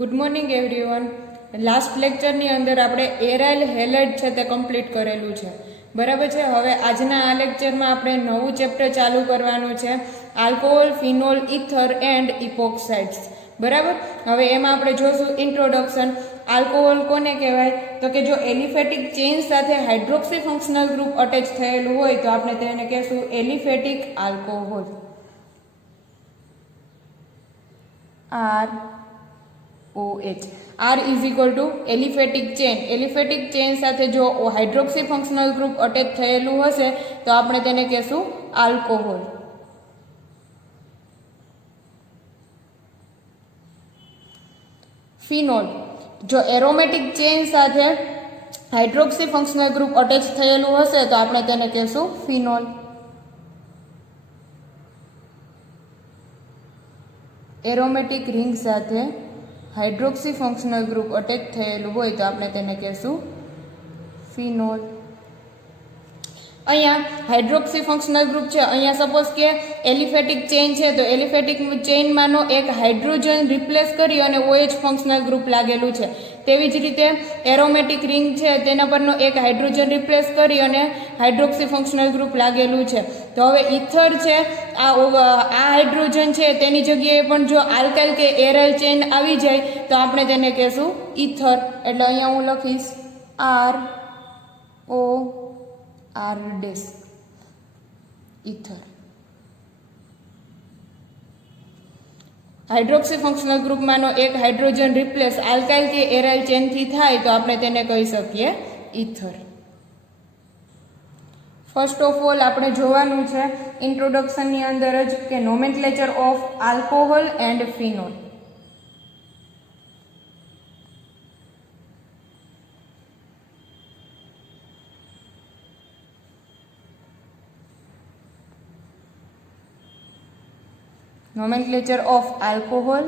Good morning everyone. Last લેક્ચરની અંદર આપણે aryl halide છે તે કમ્પ્લીટ કરેલું છે, બરાબર છે. હવે આજના આ લેક્ચરમાં આપણે નવું ચેપ્ટર ચાલુ કરવાનું છે, આલ્કોહોલ, ફિનોલ, ઇથર એન્ડ ઇપોક્સાઇડ્સ, બરાબર. હવે એમાં આપણે જોશું ઇન્ટ્રોડક્શન. આલ્કોહોલ કોને કહેવાય? તો કે જો એલિફેટિક ચેઇન સાથે હાઇડ્રોક્સી ફંક્શનલ ગ્રુપ અટેચ થયેલું હોય તો આપણે તેને કહેશું aliphatic alcohol. ROH. R is equal to aliphatic chain. Aliphatic chain સાથે જો હાઇડ્રોક્સી ફંક્શનલ ગ્રુપ અટેચ થયેલું હશે તો આપણે તેને કહેશું આલ્કોહોલ. ફિનોલ. જો એરોમેટિક ચેન સાથે હાઇડ્રોક્સી ફંક્શનલ ગ્રુપ અટેચ થયેલું હશે તો આપણે તેને કહેશું ફિનોલ. એરોમેટિક રિંગ સાથે હાઇડ્રોક્સી ફંક્શનલ ગ્રુપ અટેચ થયેલું હોય તો આપણે તેને કહેશું ફિનોલ. અહીંયા હાઇડ્રોક્સી ફંક્શનલ ગ્રુપ છે. અહીંયા સપોઝ કે એલિફેટિક ચેઇન છે તો એલિફેટિક ચેઇનમાંનો એક હાઇડ્રોજન રિપ્લેસ કરી અને OH ફંક્શનલ ગ્રુપ લાગેલું છે. તેવી જ રીતે એરોમેટિક રિંગ છે તેના પરનો એક હાઇડ્રોજન રિપ્લેસ કરી અને હાઇડ્રોક્સી ફંક્શનલ ગ્રુપ લાગેલું છે. તો હવે ઇથર છે, આ હાઇડ્રોજન છે તેની જગ્યાએ પણ જો આલ્કાઇલ કે એરાઇલ ચેઇન આવી જાય તો આપણે તેને કહેશું ઇથર. એટલે અહીંયા હું લખીશ ROR ઇથર. હાઇડ્રોક્સી ફંક્શનલ ગ્રુપમાંનો એક હાઇડ્રોજન રિપ્લેસ આલ્કાઇલ કે એરાઇલ ચેનથી થાય તો આપણે તેને કહી શકીએ ઇથર. ફર્સ્ટ ઓફ ઓલ આપણે જોવાનું છે ઇન્ટ્રોડક્શનની અંદર જ કે nomenclature of alcohol and phenol. nomenclature of alcohol,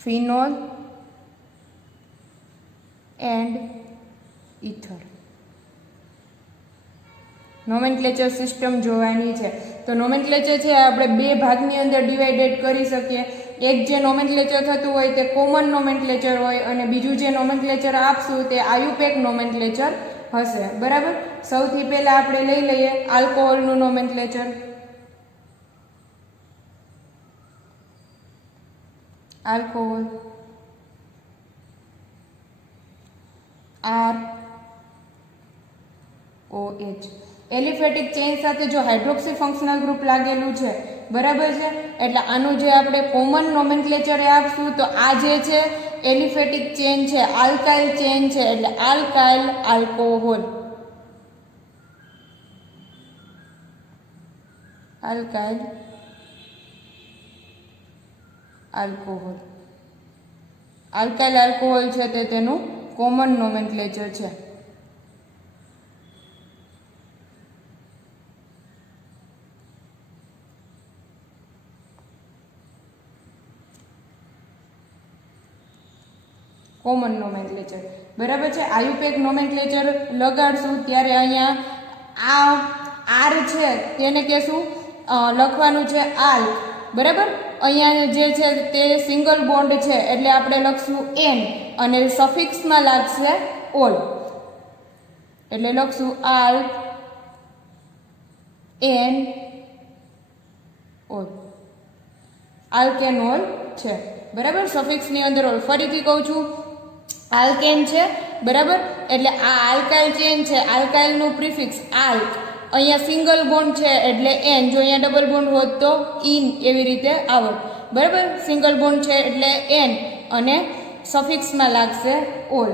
phenol and ether. Nomenclature system જોવાની છે. તો નોમેનક્લેચર છે આપણે બે ભાગની અંદર ડિવાઇડેડ કરી શકીએ. એક જે નોમેનક્લેચર થતું હોય તે કોમન નોમેનક્લેચર હોય અને બીજું જે નોમેનક્લેચર આપશું તે આયુપેક નોમેનક્લેચર હશે, બરાબર. સૌથી પહેલા આપણે લઈ લઈએ આલ્કોહોલનું nomenclature. Alcohol ROH. Aliphatic chain સાથે જો હાઇડ્રોક્સી ફંક્શનલ ગ્રુપ લાગેલું છે, બરાબર છે. એટલે આનું જે આપણે કોમન નોમેનક્લેચર આપશું તો આ જે છે એલિફેટિક ચેઇન છે, આલ્કાઇલ ચેઇન છે, એટલે alkyl alcohol. Alkyl alcohol. Alkyl alcohol છે તે તેનું કોમન નોમેનક્લેચર છે. કોમન નોમેનક્લેચર, બરાબર છે. આયુપેક નોમેનક્લેચર લગાડશું ત્યારે અહીંયા આ આર છે તેને કહેશું લખવાનું છે આલ્ક, બરાબર. અહીંયા જે છે તે સિંગલ બોન્ડ છે એટલે આપણે લખશું એન અને સફિક્સમાં લાગશે ઓલ એટલે લખશું આલ્ક એન ઓલ. આલ્કેનોલ છે, બરાબર. સફિક્સની અંદર ઓલ. ફરીથી કહું છું આલ્કેન છે, બરાબર. એટલે આ આલ્કાઇલ ચેન છે, આલ્કાઇલનું પ્રિફિક્સ આલ્ક. અહીંયા સિંગલ બોન્ડ છે એટલે એન. જો અહીંયા ડબલ બોન્ડ હોત તો ઇન, એવી રીતે આવત, બરાબર. સિંગલ બોન્ડ છે એટલે એન અને સફિક્સમાં લાગશે ઓલ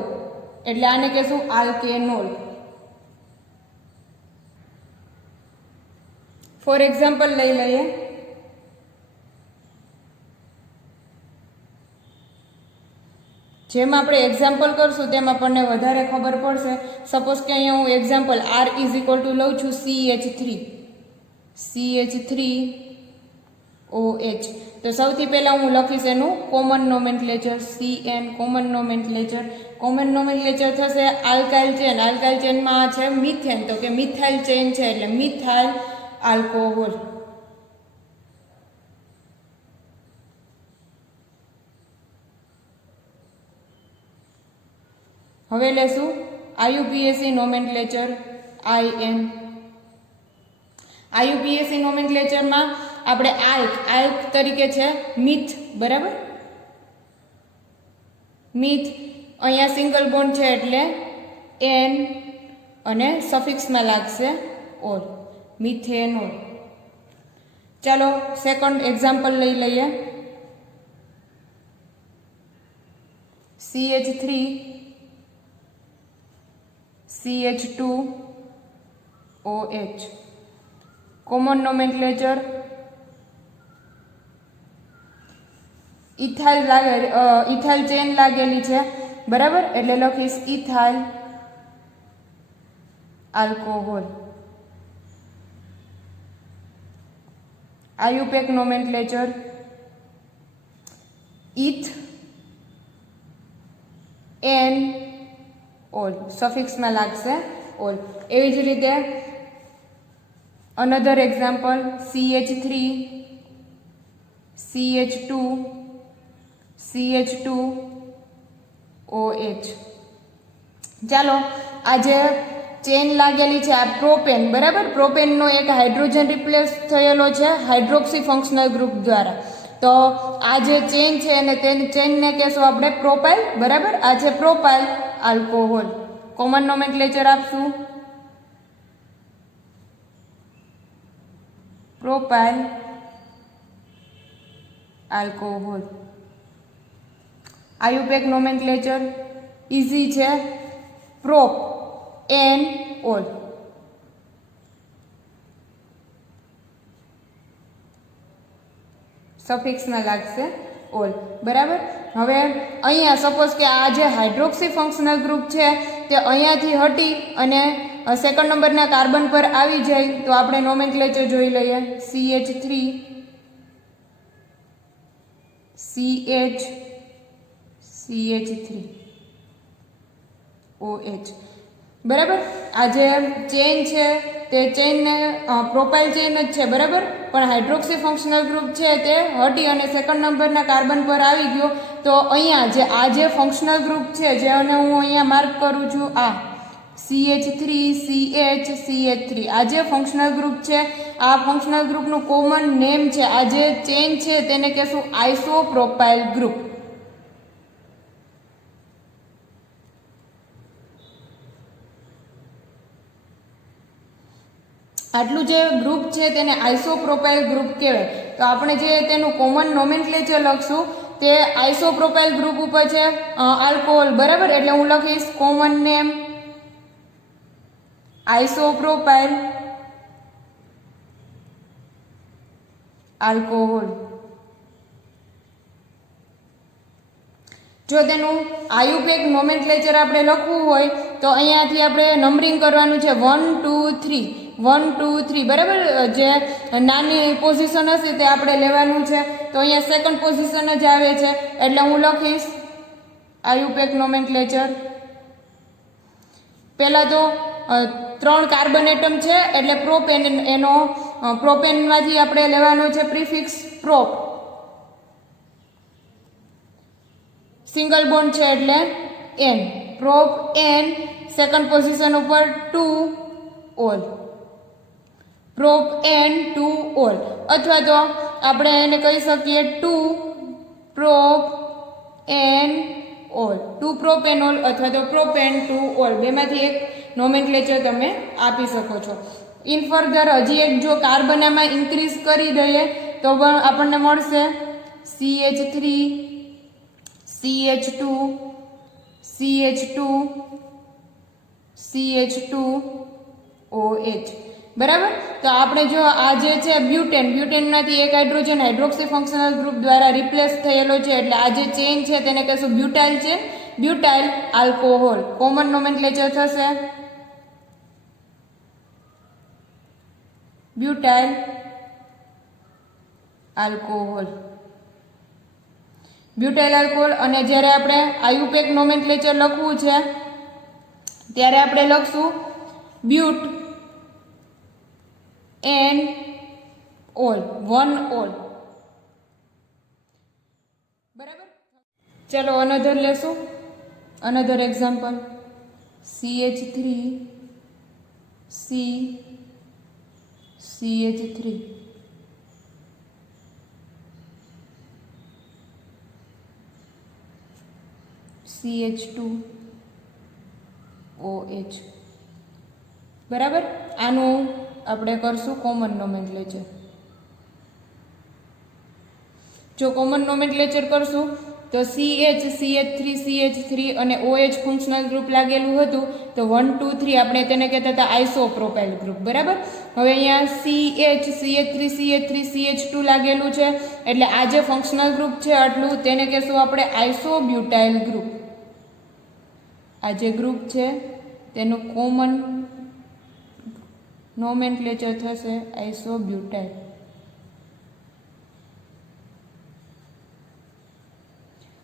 એટલે આને કહેશું આલ્કેનોલ. ફોર એક્ઝામ્પલ લઈ લઈએ. જેમ આપણે એક્ઝામ્પલ કરશું તેમ આપણને વધારે ખબર પડશે. સપોઝ કે અહીંયા હું example R is equal to લઉં છું CH3OH. તો સૌથી પહેલાં હું લખીશ એનું common nomenclature CN. Common nomenclature થશે આલ્કાઇલ ચેન. આલ્કાઇલ ચેનમાં છે મિથેન, તો કે મિથાઇલ ચેન છે એટલે મિથાઇલ આલ્કોહોલ. હવે લેશું IUPAC નોમેનક્લેચર IN. IUPAC નોમેનક્લેચરમાં આપણે આલ્ક તરીકે છે મિથ, બરાબર. મિથ અહીંયા સિંગલ બોન્ડ છે એટલે એન અને સફિક્સમાં લાગશે ઓલ, મિથેનોલ. ચાલો સેકન્ડ એક્ઝામ્પલ લઈ લઈએ. CH3 CH2OH common nomenclature. Ethyl chain લાગેલી છે, બરાબર, એટલે લખીશ ethyl alcohol. IUPAC nomenclature ethanol, સફિક્સમાં લાગશે ઓલ. એવી જ રીતે another example CH3 CH2 CH2OH. ચાલો આ જે ચેન લાગેલી છે આ પ્રોપેન, બરાબર. પ્રોપેનનો એક હાઇડ્રોજન રિપ્લેસ થયેલો છે હાઇડ્રોક્સી ફંક્શનલ ગ્રુપ દ્વારા. તો આ જે ચેન છે અને તેની ચેનને કહેશું આપણે પ્રોપાઇલ, બરાબર. આ છે પ્રોપાઇલ આલ્કોહોલ. કોમન નોમેનક્લેચર આપશું propyl alcohol. IUPAC nomenclature easy છે પ્રોપ એન ઓલ. સફિક્સમાં લાગશે ઓલ, બરાબર. હવે અહીંયા સપોઝ કે આ જે હાઇડ્રોક્સી ફંક્શનલ ગ્રુપ છે તે અહીંયાથી હટી અને સેકન્ડ નંબરના કાર્બન પર આવી જાય તો આપણે નોમેનક્લેચર જોઈ લઈએ. CH3 CH3OH, બરાબર. આ જે ચેન છે તે ચેનને પ્રોપાઇલ ચેન જ છે, બરાબર, પણ હાઇડ્રોક્સી ફંક્શનલ ગ્રુપ છે તે હટી અને સેકન્ડ નંબરના કાર્બન પર આવી ગયો. તો અહીંયા આ જે ફંક્શનલ ગ્રુપ છે જેને હું અહીંયા માર્ક કરું છું આ CH3 CH3, આ જે ફંક્શનલ ગ્રુપ છે આ ફંક્શનલ ગ્રુપનું કોમન નેમ છે. આ જે ચેન છે તેને કહેશું આઇસોપ્રોપાઇલ ગ્રુપ. આટલું જે ગ્રુપ છે તેને આઇસોપ્રોપાઇલ ગ્રુપ કહેવાય. તો આપણે જે તેનું કોમન નોમેનક્લેચર લખશું તે આઇસોપ્રોપાઇલ ગ્રુપ ઉપર છે આલ્કોહોલ, બરાબર. એટલે હું લખીશ કોમન નેમ આઇસોપ્રોપાઇલ આલ્કોહોલ. જો તેનું IUPAC નોમેનક્લેચર આપણે લખવું હોય તો અહીંયાથી આપણે નંબરિંગ કરવાનું છે 1 2 3 1 2 3, બરાબર. જે નાની પોઝિશન હશે તે આપણે લેવાનું છે. તો અહીંયા સેકન્ડ પોઝિશન જ આવે છે એટલે હું લખીશ IUPAC નોમેનક્લેચર. પહેલા તો 3 કાર્બન એટમ છે એટલે પ્રોપેન, એનો પ્રોપેનમાંથી આપણે લેવાનો છે પ્રિફિક્સ પ્રોપ. સિંગલ બોન્ડ છે એટલે ane, propane. Second position ઉપર 2 ઓલ, પ્રોપ એન 2 ઓલ, અથવા તો આપણે એને કહી શકીએ 2 પ્રોપ એન ઓલ, 2 પ્રોપેનોલ અથવા તો પ્રોપેન 2 ઓલ. બેમાંથી એક નોમેનક્લેચર તમે આપી શકો છો. ઇન ફર્ધર હજી એક જો કાર્બન આમાં ઇન્ક્રીઝ કરી દઈએ તો આપણને મળશે CH3 CH2 CH2 CH2OH, બરાબર. તો આપણે જો આ જે છે બ્યુટેનમાંથી એક હાઇડ્રોજન હાઇડ્રોક્સી ફંક્શનલ ગ્રુપ દ્વારા રિપ્લેસ થયેલો છે એટલે આ જે ચેન છે તેને કહેશું butyl chain, butyl alcohol. Common nomenclature થશે બ્યુટાઇલ આલ્કોહોલ. Butyl alcohol. અને જ્યારે આપણે IUPAC નોમેનક્લેચર લખવું છે ત્યારે આપણે લખશું બ્યુટ એન ઓલ, 1 ઓલ, બરાબર. ચલો અનધર લેશું, another example. CH3 C CH3 CH2 OH બરાબર. આનું આપણે કરશું કોમન નોમેનક્લેચર. જો કોમન નોમેનક્લેચર કરશું તો CH CH3 CH3 અને OH ફંક્શનલ ગ્રુપ લાગેલું હતું તો 1 2 3 આપણે તેને કહેતા હતા આઇસોપ્રોપાઇલ ગ્રુપ. બરાબર. હવે અહીંયા CH CH3 CH3 CH2 લાગેલું છે એટલે આ જે ફંક્શનલ ગ્રુપ છે આટલું તેને કહેશું આપણે આઇસોબ્યુટાઇલ ગ્રુપ. આ જે ગ્રુપ છે તેનું કોમન નોમેનક્લેચર થશે આઇસોબ્યુટાઇલ.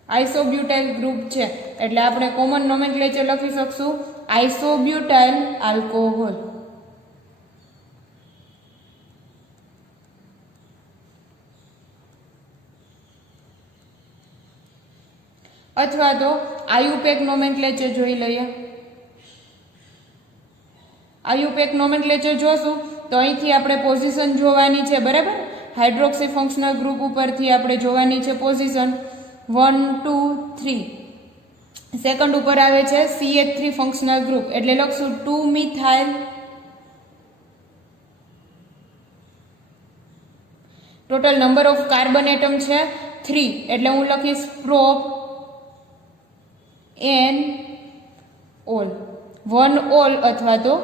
આઇસોબ્યુટાઇલ ગ્રુપ છે એટલે આપણે કોમન નોમેનક્લેચર લખી શકશું આઇસોબ્યુટાઇલ આલ્કોહોલ. અથવા તો આયુપેક નોમેનક્લેચર જોઈ લઈએ. આયુપેક નોમેનક્લેચર જોશું તો અહીંથી આપણે પોઝિશન જોવાની છે. બરાબર. હાઇડ્રોક્સી ફંક્શનલ ગ્રુપ ઉપરથી આપણે જોવાની છે પોઝિશન 1 2 3. સેકન્ડ ઉપર આવે છે CH3 ફંક્શનલ ગ્રુપ એટલે લખશું 2 methyl total number of carbon atom છે 3 એટલે હું લખીશ પ્રોપ એન ઓલ. 1 ઓલ અથવા તો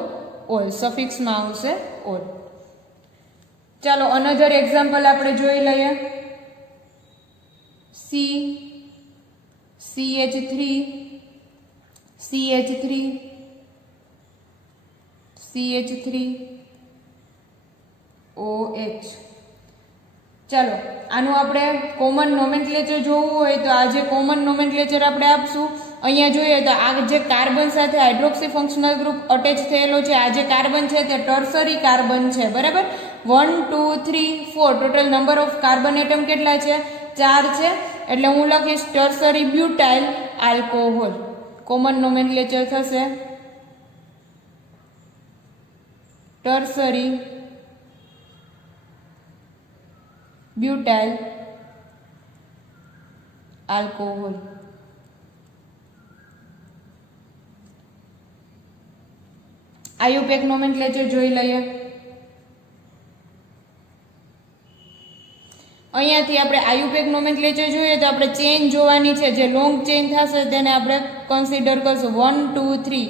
ઓલ સફિક્સમાં આવશે ઓલ. ચાલો અનધર એક્ઝામ્પલ આપણે જોઈ લઈએ. CH3 CH3 CH3 OH. ચાલો આનું આપણે કોમન નોમેનક્લેચર જોવું હોય તો આ જે કોમન નોમેનક્લેચર આપણે આપશું. અહીંયા જોઈએ તો આ જે કાર્બન સાથે હાઇડ્રોક્સી ફંક્શનલ ગ્રુપ અટેચ થયેલો છે આ જે કાર્બન છે તે ટર્સરી કાર્બન છે. બરાબર. 1 2 3 4 total number of carbon atom કેટલા છે 4 છે એટલે હું લખીશ tertiary butyl alcohol. Common nomenclature થશે ટર્સરી બ્યુટાઇલ આલ્કોહોલ. આયુપેક નોમેનક્લેચર જોઈ લઈએ. અહીંયાથી આપણે આયુપેક નોમેનક્લેચર જોઈએ તો આપણે ચેઇન જોવાની છે. જે લોંગ ચેઇન થશે તેને આપણે કન્સિડર કરશું. 1 2 3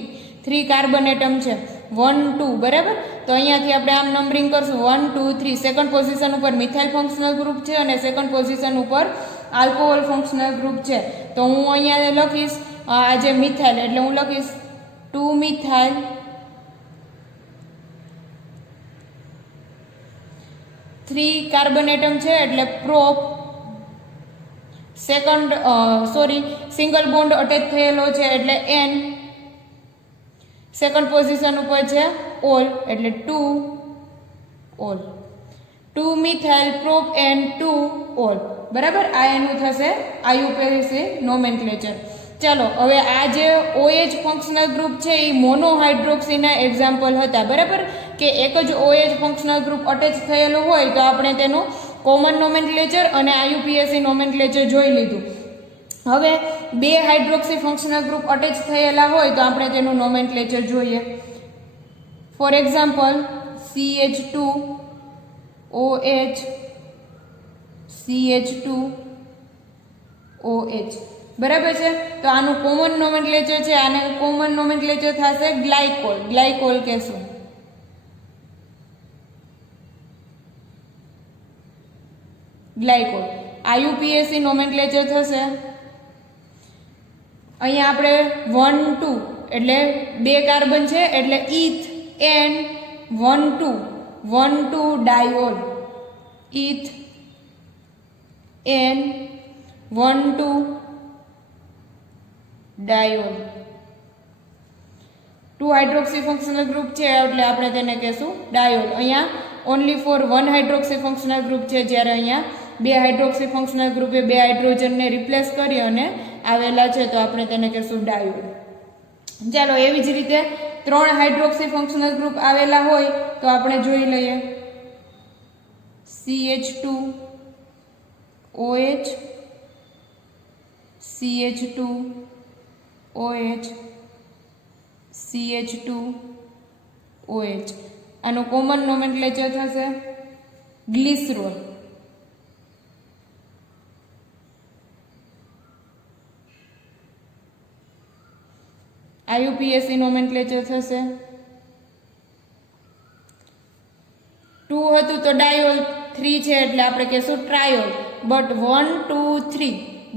3 કાર્બન એટમ છે 1 2. બરાબર. તો અહીંયાથી આપણે આમ નંબરિંગ કરશું 1 2 3. સેકન્ડ પોઝિશન ઉપર મિથાઇલ ફંક્શનલ ગ્રુપ છે અને સેકન્ડ પોઝિશન ઉપર આલ્કોહોલ ફંક્શનલ ગ્રુપ છે. તો હું અહીંયા લખીશ આ જે મિથાઇલ એટલે હું લખીશ 2 મિથાઇલ 3 કાર્બન એટમ છે એટલે prop. Second single bond attach થયેલો છે એટલે એન. સેકન્ડ પોઝિશન ઉપર છે ઓલ એટલે 2 ol. 2 methyl propane 2 ol. બરાબર. આ એનું થશે આયુપેક નોમેનક્લેચર. ચાલો હવે આ જે OH ફંક્શનલ ગ્રુપ છે એ મોનોહાઇડ્રોક્સીના એક્ઝામ્પલ હતા. બરાબર. કે એક જ OH ફંક્શનલ ગ્રુપ અટેચ થયેલું હોય તો આપણે તેનું કોમન નોમેનક્લેચર અને આયુપીએસી નોમેનક્લેચર જોઈ લીધું. હવે બે હાઇડ્રોક્સી ફંક્શનલ ગ્રુપ અટેચ થયેલા હોય તો આપણે તેનું નોમેનક્લેચર જોઈએ. For example CH2 OH CH2 OH. બરાબર છે. તો આનું કોમન નોમેનક્લેચર છે. આને કોમન નોમેનક્લેચર થશે ગ્લાયકોલ. ગ્લાયકોલ કહેશું. ગ્લાયકોલ. આયુપીએસી નોમેનક્લેચર થશે અહીંયા આપણે 1 2 એટલે બે કાર્બન છે એટલે ethane 1 2 1 2 diol. Ethane 1 2 diol. 2 hydroxy functional group છે એટલે આપણે તેને કહેશું ડાયોલ. અહીંયા only for 1 hydroxy functional group છે જ્યારે અહીંયા બે હાઇડ્રોક્સી ફંક્શનલ ગ્રુપે બે હાઇડ્રોજનને રિપ્લેસ કરી અને આવેલા છે તો આપણે તેને કહેશું ડાયોલ. ચાલો એવી જ રીતે 3 હાઇડ્રોક્સી ફંક્શનલ ગ્રુપ આવેલા હોય તો આપણે જોઈ લઈએ. CH2OH, CH2OH, CH2OH. આનું કોમન નોમેનક્લેચર થશે ગ્લિસરોલ. IUPAC નોમેનક્લેચર થશે 2 હતું તો ડાયોલ, 3 છે એટલે આપણે કહેશું ટ્રાયોલ. બટ 1 2 3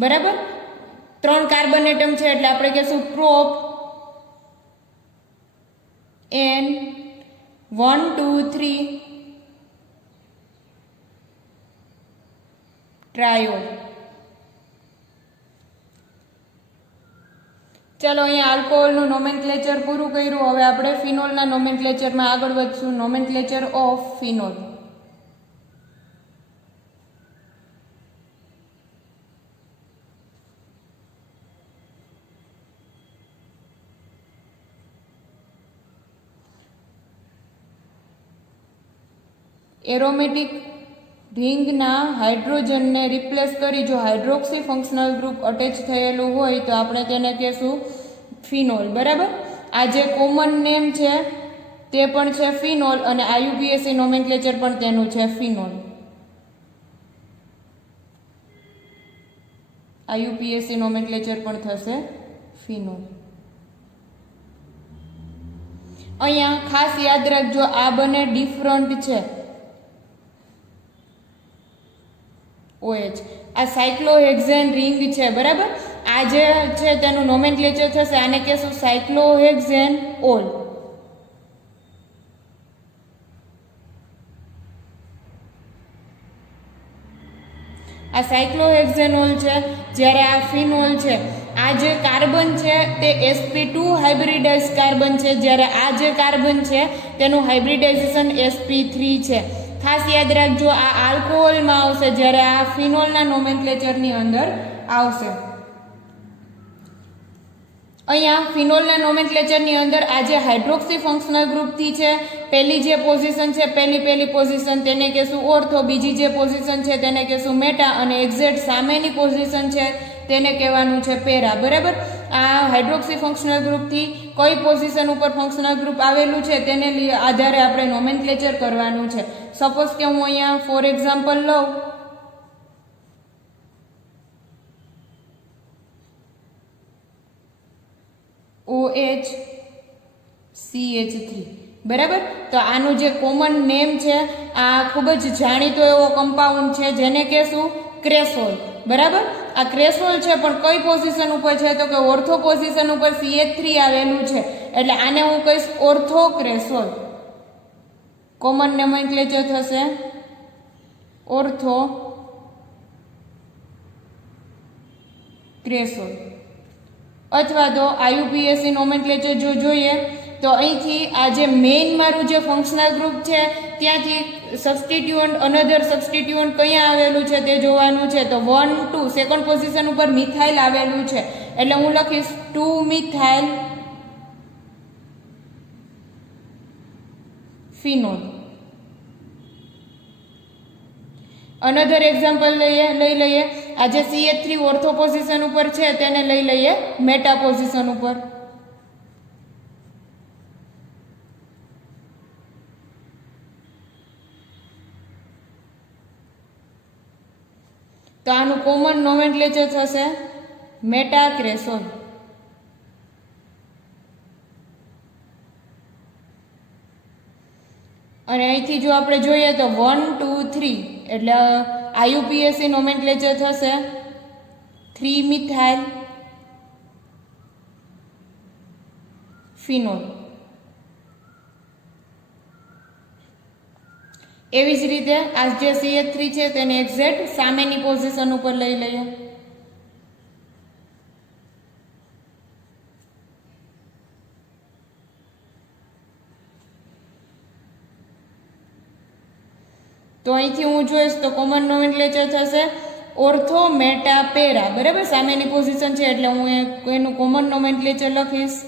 બરાબર 3 કાર્બન એટમ છે એટલે આપણે કહેશું પ્રોપ. N 1 2 3 ટ્રાયોલ. ચાલો અહીંયા આલ્કોહોલનું નોમેનક્લેચર પૂરું કર્યું. હવે આપણે ફિનોલના નોમેનક્લેચરમાં આગળ વધશું. Nomenclature of phenol. એરોમેટિક રિંગના હાઇડ્રોજનને રિપ્લેસ કરી જો હાઇડ્રોક્સી ફંક્શનલ ગ્રુપ અટેચ થયેલું હોય તો આપણે તેને કહેશું ફિનોલ. બરાબર. આ જે કોમન નેમ છે તે પણ છે ફિનોલ અને IUPAC નોમેનક્લેચર પણ તેનું છે ફિનોલ. IUPAC નોમેનક્લેચર પણ થશે ફિનોલ. અહીંયા ખાસ યાદ રાખજો આ બંને ડિફરન્ટ છે. OH આ સાયક્લોહેક્ઝેન રિંગ છે. બરાબર. આ જે છે તેનું નોમેનક્લેચર થશે આને કહેશું સાયક્લોહેક્ઝેન ઓલ. આ સાયક્લોહેક્ઝેનોલ છે. જ્યારે આ ફિનોલ છે આ જે કાર્બન છે તે sp2 હાઇબ્રિડાઇઝ કાર્બન છે, જ્યારે આ જે કાર્બન છે તેનું હાઇબ્રિડાઇઝેશન sp3 છે. ખાસ યાદ રાખજો આ આલ્કોહોલમાં આવશે જ્યારે આ ફિનોલના નોમેનક્લેચરની અંદર આવશે. અહીંયા ફિનોલના નોમેનક્લેચરની અંદર આ જે હાઇડ્રોક્સી ફંક્શનલ ગ્રુપથી છે પહેલી જે પોઝિશન છે પહેલી પોઝિશન તેને કહેશું ઓર્થો, બીજી જે પોઝિશન છે તેને કહેશું મેટા અને એક્ઝેક્ટ સામેની પોઝિશન છે તેને કહેવાનું છે પેરા. બરાબર. આ હાઇડ્રોક્સી ફંક્શનલ ગ્રુપથી કઈ પોઝિશન ઉપર ફંક્શનલ ગ્રુપ આવેલું છે તેને આધારે આપણે નોમેનક્લેચર કરવાનું છે. સપોઝ કે હું અહીંયા ફોર એક્ઝામ્પલ લઉં OH CH3. બરાબર. તો આનું જે કોમન નેમ છે આ ખૂબ જ જાણીતો એવો કમ્પાઉન્ડ છે જેને કહેશું ક્રેસોલ. બરાબર. આ ક્રેસોલ છે પણ કઈ પોઝિશન ઉપર છે તો કે ઓર્થો પોઝિશન ઉપર CH3 આવેલું છે એટલે આને હું કહીશ ઓર્થો ક્રેસોલ. કોમન નોમેનક્લેચર થશે ઓર્થો ક્રેસોલ. અથવા તો IUPAC નોમેનક્લેચર જો જોઈએ તો અહીંથી આ જે મેઇન મારું જે ફંક્શનલ ગ્રુપ છે ત્યાંથી સબસ્ટિટ્યુઅન્ટ અનધર સબસ્ટિટ્યુઅન્ટ કયા આવેલું છે તે જોવાનું છે. તો 1 2 સેકન્ડ પોઝિશન ઉપર મિથાઇલ આવેલું છે એટલે હું લખીશ 2 મિથાઇલ ફિનોલ. અનધર એક્ઝામ્પલ લઈ લઈએ. આ જે CH3 ઓર્થો પોઝિશન ઉપર છે તેને લઈ લઈએ મેટા પોઝિશન ઉપર. તો આનું કોમન નોમેનક્લેચર થશે મેટાક્રેસોલ. અને અહીંથી જો આપણે જોઈએ તો 1 2 3 એટલે IUPAC નોમેનક્લેચર થશે 3 મિથાઇલ ફિનોલ. એવી જ રીતે આ જે CH3 છે તેને એક્ઝેક્ટ સામેની પોઝિશન ઉપર લઈ લઈએ. તો અહીંથી હું જોઈશ તો કોમન નોમેનક્લેચર થશે ઓર્થો મેટા પેરા. બરાબર. સામેની પોઝિશન છે એટલે હું એનું કોમન નોમેનક્લેચર લખીશ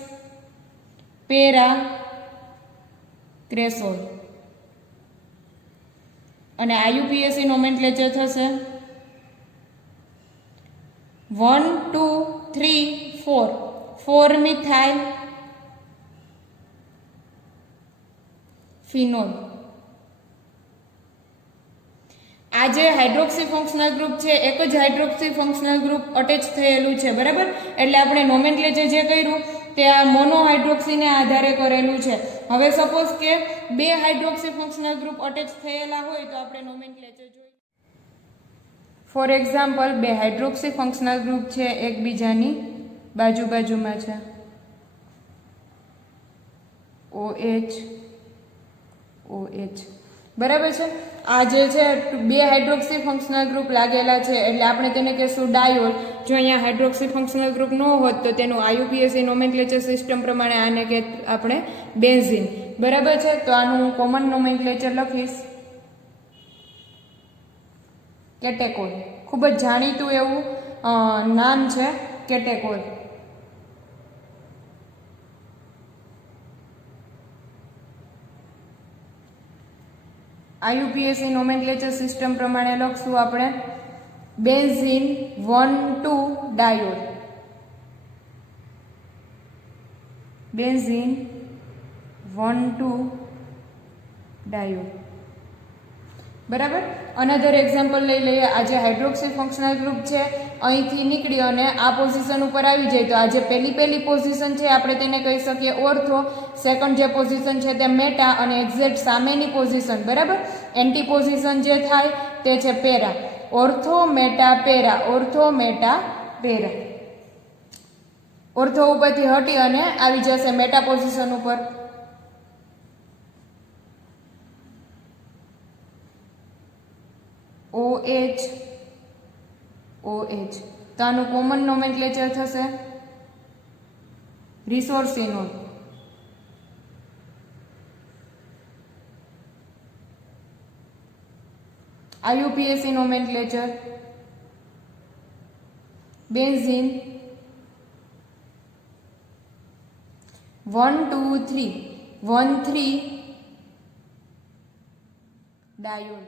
પેરા ક્રેસોલ. અને આયુપીએસી નોમેનક્લેચર થશે 1 2 3 4 4 મિથાઇલ ફિનોલ. આ જે હાઇડ્રોક્સી ફંક્શનલ ગ્રુપ છે એક જ હાઇડ્રોક્સી ફંક્શનલ ગ્રુપ અટેચ થયેલું છે, બરાબર. એટલે આપણે નોમેનક્લેચર જે કર્યું તે આ મોનો હાઇડ્રોક્સીને આધારે કરેલું છે. હવે સપોઝ કે બે હાઇડ્રોક્સી ફંક્શનલ ગ્રુપ અટેચ થયેલા હોય તો આપણે નોમેનક્લેચર જોઈએ. ફોર એક્ઝામ્પલ, બે હાઇડ્રોક્સી ફંક્શનલ ગ્રુપ છે, એકબીજાની બાજુમાં છે. OH OH, બરાબર છે. આ જે છે બે હાઇડ્રોક્સી ફંક્શનલ ગ્રુપ લાગેલા છે એટલે આપણે તેને કહેશું ડાયોલ. જો અહીંયા હાઇડ્રોક્સી ફંક્શનલ ગ્રુપ ન હોત તો તેનું આયુપીએસી નોમેનક્લેચર સિસ્ટમ પ્રમાણે આને કે આપણે બેન્ઝીન, બરાબર છે. તો આનું કોમન નોમેનક્લેચર લખીશ કેટેકોલ. ખૂબ જ જાણીતું એવું નામ છે કેટેકોલ. આયુપીએસી નોમેનક્લેચર સિસ્ટમ પ્રમાણે લખશું આપણે બેન્ઝીન 1,2 ડાયોલ. બેન્ઝીન 1,2 ડાયોલ, બરાબર. અનધર એક્ઝામ્પલ લઈ લઈએ. આ જે હાઇડ્રોક્સી ફંક્શનલ ગ્રુપ છે અહીંથી નીકળી અને આ પોઝિશન ઉપર આવી જાય તો આ જે પહેલી પોઝિશન છે આપણે તેને કહી શકીએ ઓર્થો. સેકન્ડ જે પોઝિશન છે તે મેટા અને એક્ઝેક્ટ સામેની પોઝિશન, બરાબર. એન્ટી પોઝિશન જે થાય તે છે para. Ortho meta para, ortho meta para. Ortho ઉપરથી હટી અને આવી જશે મેટા પોઝિશન ઉપર. OH OH. તો આનું કોમન નોમેનક્લેચર થશે resorcinol. IUPAC nomenclature benzene 1,2,3 1,3 diol.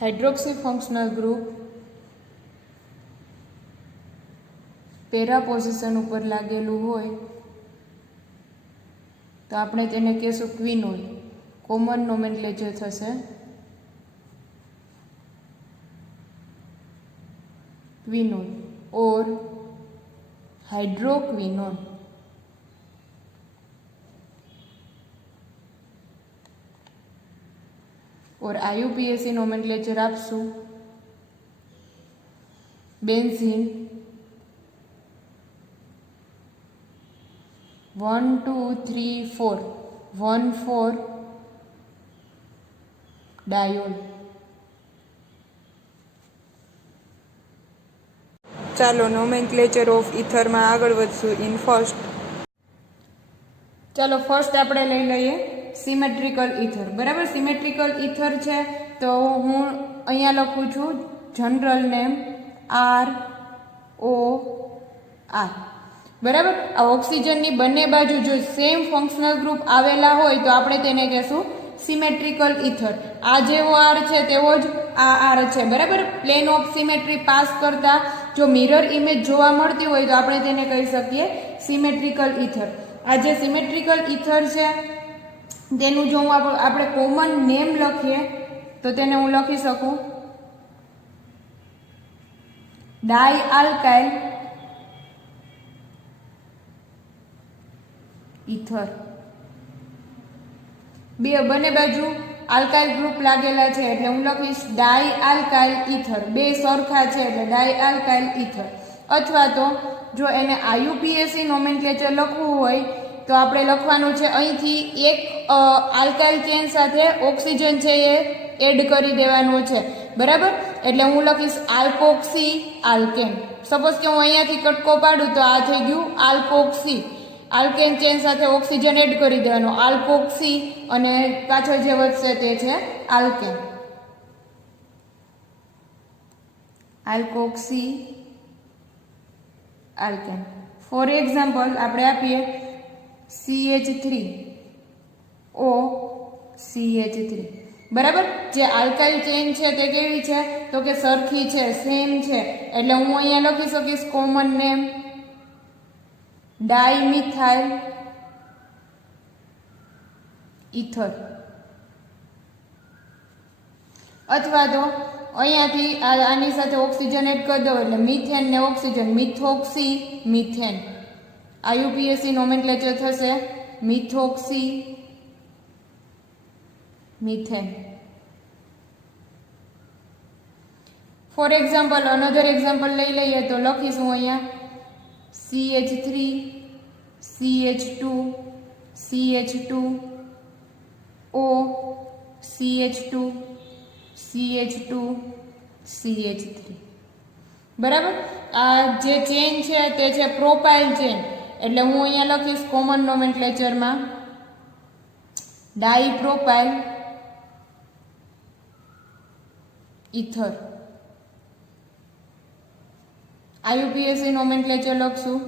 Hydroxy functional group para position ઉપર લાગેલું હોય તો આપણે તેને કહેશું ક્વિનોલ. કોમન નોમેનક્લેચર થશે ક્વિનોલ ઓર હાઇડ્રોક્વિનોલ. और आयुपीएसी नोमेनक्लेचर आपसू बेंजीन 1 2 3 4 1 4 डायोल. ચાલો નોમેનક્લેચર ઓફ ઇથર માં આગળ વધશું. ઇન ફર્સ્ટ, ચાલો ફર્સ્ટ આપણે લઈ લઈએ સિમેટ્રિકલ ઇથર, બરાબર. સિમેટ્રિકલ ઇથર છે તો હું અહીંયા લખું છું જનરલ નેમ ROR, બરાબર. આ ઓક્સિજનની બંને બાજુ જો સેમ ફંક્શનલ ગ્રુપ આવેલા હોય તો આપણે તેને કહેશું સિમેટ્રિકલ ઇથર. આ જેવો R છે તેવો જ આ R છે, બરાબર. પ્લેન ઓફ સિમેટ્રી પાસ કરતા જો મિરર ઇમેજ જોવા મળતી હોય તો આપણે તેને કહી શકીએ સિમેટ્રિકલ ઇથર. આ જે સિમેટ્રિકલ ઇથર છે તેનું જો આપણે કોમન નેમ લખીએ તો તેને હું લખી શકું ડાઈઆલ્કાઇલ ઇથર. બંને બાજુ આલ્કાઇલ ગ્રુપ લાગેલા છે એટલે હું લખીશ ડાઈઆલ્કાઇલ ઇથર. બે સરખા છે એટલે ડાઈઆલ્કાઇલ ઇથર. અથવા તો જો એને આયુપીએસી નોમેનક્લેચર લખવું હોય તો આપણે લખવાનું છે અહીંથી એક આલ્કાઇલ ચેન સાથે ઓક્સિજન છે એ એડ કરી દેવાનો છે, બરાબર. એટલે હું લખીશ આલ્કોક્સી આલ્કેન. સપોઝ કે હું અહીંયાથી કટકો પાડું તો આ થઈ ગયું આલ્કોક્સી. આલ્કેન ચેન સાથે ઓક્સિજન એડ કરી દેવાનો આલ્કોક્સી અને પાછળ જે વધશે તે છે alkane. Alkoxy alkane. For example આપણે આપીએ CH3O CH3, બરાબર. જે આલ્કાઇલ ચેઇન છે તે કેવી છે તો કે સરખી છે, સેમ છે. એટલે હું અહીંયા લખી શકીશ કોમન નેમ ડાઇમિથાઇલ ઇથર, અથવા તો અહીંયાથી આની સાથે ઓક્સિજન એડ કરી દો એટલે મિથેન ને oxygen, methoxy methane. IUPAC nomenclature થશે methoxy methane. For example another example લઈ લઈએ તો લખીશું અહીંયા CH3 CH2 CH2 O CH2 CH2 CH3, બરાબર. આ જે ચેન છે તે છે પ્રોપાઇલ ચેન. એટલે હું અહીંયા લખીશ કોમન નોમેનક્લેચરમાં ડાઇપ્રોપાઇલ ઇથર. IUPAC નોમેનક્લેચર લખશું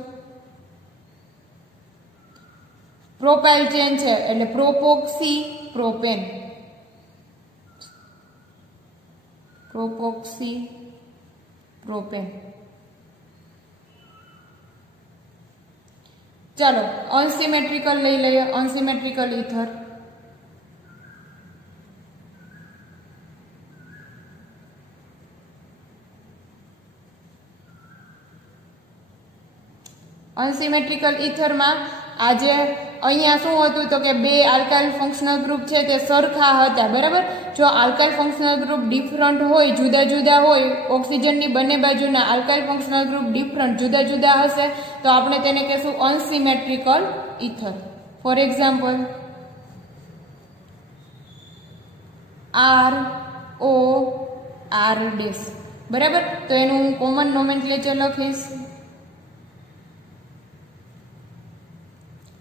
પ્રોપાઇલ ચેન છે એટલે પ્રોપોક્સી પ્રોપેન, પ્રોપોક્સી પ્રોપેન. ચાલો અનસિમેટ્રિકલ લઈ લઈએ, અનસિમેટ્રિકલ ઇથર. અનસિમેટ્રિકલ ઇથરમાં આજે અહીંયા શું હતું તો કે બે આલ્કાઇલ ફંક્શનલ ગ્રુપ છે તે સરખા હતા, બરાબર. જો આલ્કાઇલ ફંક્શનલ ગ્રુપ ડિફરન્ટ હોય, જુદા જુદા હોય, ઓક્સિજનની બંને બાજુના આલ્કાઇલ ફંક્શનલ ગ્રુપ ડિફરન્ટ જુદા જુદા હશે તો આપણે તેને કહેશું unsymmetrical ether. For example RO R dash, બરાબર. તો એનું હું કોમન નોમેનક્લેચર લખીશ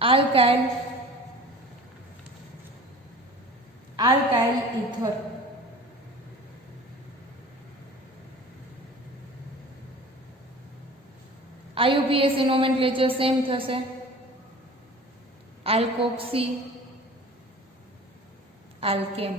alkyl alkyl ether. IUPAC nomenclature same થશે આલ્કોક્સી આલ્કેન.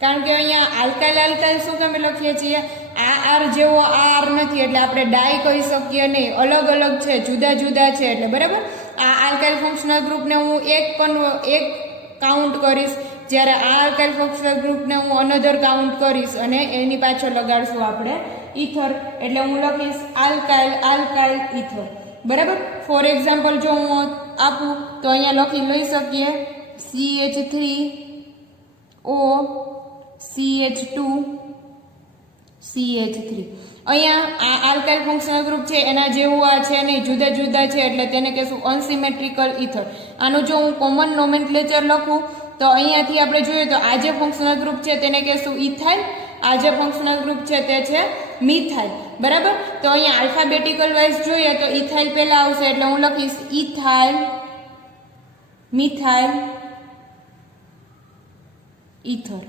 કારણ કે અહીંયા આલ્કાઇલ આલ્કાઇલ શું કામે લખીએ છીએ, આ આર જેવો આ આર નથી એટલે આપણે ડાય કહી શકીએ નહીં, અલગ અલગ છે, જુદા જુદા છે. એટલે બરાબર આ આલ્કાઇલ ફંક્શનલ ગ્રુપને હું એક કાઉન્ટ કરીશ, જ્યારે આ આલ્કાઇલ ફંક્શનલ ગ્રુપને હું અનધર કાઉન્ટ કરીશ અને એની પાછળ લગાડશું આપણે ઇથર. એટલે હું લખીશ આલ્કાઇલ આલ્કાઇલ ઇથર, બરાબર. ફોર એક્ઝામ્પલ જો હું આપું તો અહીંયા લઈ શકીએ CH3O CH2 CH3. અહીંયા આ આલ્કાઇલ ફંક્શનલ ગ્રુપ છે એના જેવું આ છે નહીં, જુદા જુદા છે એટલે તેને કહેશું અનસિમેટ્રિકલ ઇથર. આનું જો હું કોમન નોમેનક્લેચર લખું તો અહીંયાથી આપણે જોઈએ તો આ જે ફંક્શનલ ગ્રુપ છે તેને કહેશું ઇથાઇલ, આ જે ફંક્શનલ ગ્રુપ છે તે છે મિથાઇલ, બરાબર. તો અહીંયા આલ્ફાબેટિકલ વાઇઝ જોઈએ તો ઇથાઇલ પહેલા આવશે એટલે હું લખીશ ethyl methyl ether,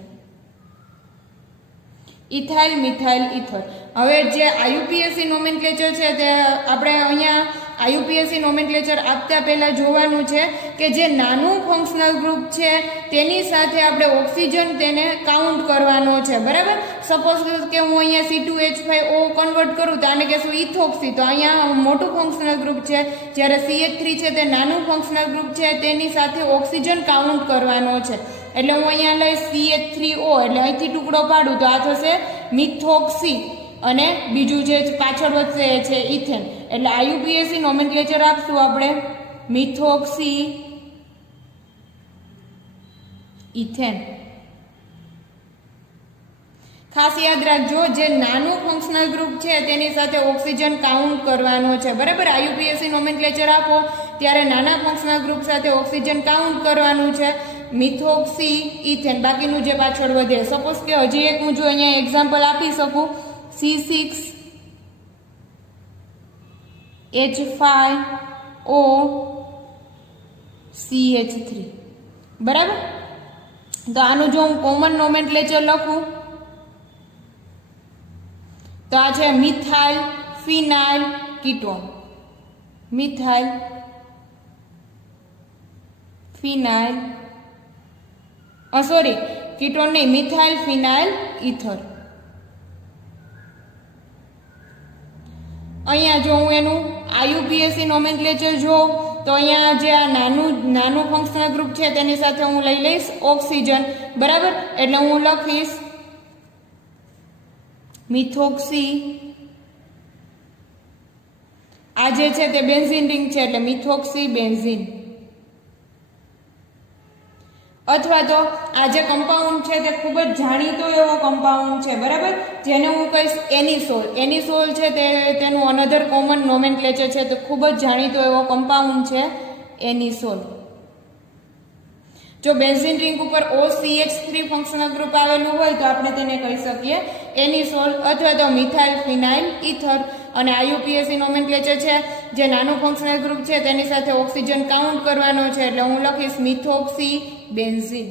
ethyl methyl ether. હવે જે IUPAC નોમેનક્લેચર છે તે આપણે અહીંયા IUPAC નોમેનક્લેચર આપતા પહેલા જોવાનું છે કે જે નાનું ફંક્શનલ ગ્રુપ છે તેની સાથે આપણે ઓક્સિજન તેને કાઉન્ટ કરવાનો છે, બરાબર. સપોઝ કે હું અહીંયા C2H5O કન્વર્ટ કરું તો આને કહેશું ઇથોક્સી. તો અહીંયા મોટું ફંક્શનલ ગ્રુપ છે, જ્યારે CH3 છે તે નાનું ફંક્શનલ ગ્રુપ છે તેની સાથે ઓક્સિજન કાઉન્ટ કરવાનો છે. એટલે હું અહીંયા લઈશ CH3O એટલે અહીંથી ટુકડો પાડું તો આ થશે મિથોક્સી અને બીજું જે પાછળ વધશે એ છે ઇથેન. એટલે IUPAC નોમેનક્લેચર આપશું આપણે મિથોક્સી ઇથેન. ખાસ યાદ રાખજો જે નાનું ફંક્શનલ ગ્રુપ છે તેની સાથે ઓક્સિજન કાઉન્ટ કરવાનો છે, બરાબર. IUPAC નોમેનક્લેચર આપો ત્યારે નાના ફંક્શનલ ગ્રુપ સાથે ઓક્સિજન કાઉન્ટ કરવાનું છે, મિથોક્સી ઇથેન, બાકીનું જે પાછળ વધે. સપોઝ કે હજી એક હું જો અહીંયા એક્ઝામ્પલ આપી શકું C6H5O CH3, બરાબર. તો આનું જો હું કોમન નોમેનક્લેચર લખું તો આ છે મિથાઇલ ફિનાઇલ કીટોન, મિથાઇલ ફિનાઇલ સોરી કીટોન નહીં, મિથાઇલ ફિનાઇલ ઇથર. અહીંયા જો હું એનું IUPAC નોમેનક્લેચર જોઉં તો અહીંયા જે આ નાનું ફંક્શનલ ગ્રુપ છે તેની સાથે હું લઈ લઈશ ઓક્સિજન, બરાબર. એટલે હું લખીશ મિથોક્સી. આ જે છે તે બેન્ઝીન રિંગ છે એટલે મિથોક્સી બેન્ઝીન. અથવા તો આ જે કમ્પાઉન્ડ છે તે ખૂબ જ જાણીતો એવો કમ્પાઉન્ડ છે, બરાબર, જેને હું કહીશ એનિસોલ. એનિસોલ છે તે તેનું અનધર કોમન નોમેનક્લેચર છે, તો ખૂબ જ જાણીતો એવો કમ્પાઉન્ડ છે એનિસોલ. જો બેન્ઝીન રિંગ ઉપર OCH3 ફંક્શનલ ગ્રુપ આવેલું હોય તો આપણે તેને કહી શકીએ એનિસોલ અથવા તો મિથાઇલ ફિનાઇલ ઇથર. અને IUPAC નોમેનક્લેચર છે જે નાનું ફંક્શનલ ગ્રુપ છે તેની સાથે ઓક્સિજન કાઉન્ટ કરવાનો છે એટલે હું લખીશ મિથોક્સી બેન્ઝીન.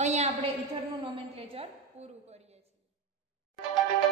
અહીંયા આપણે ઇથરનું નોમેનક્લેચર પૂરું કરીએ છીએ.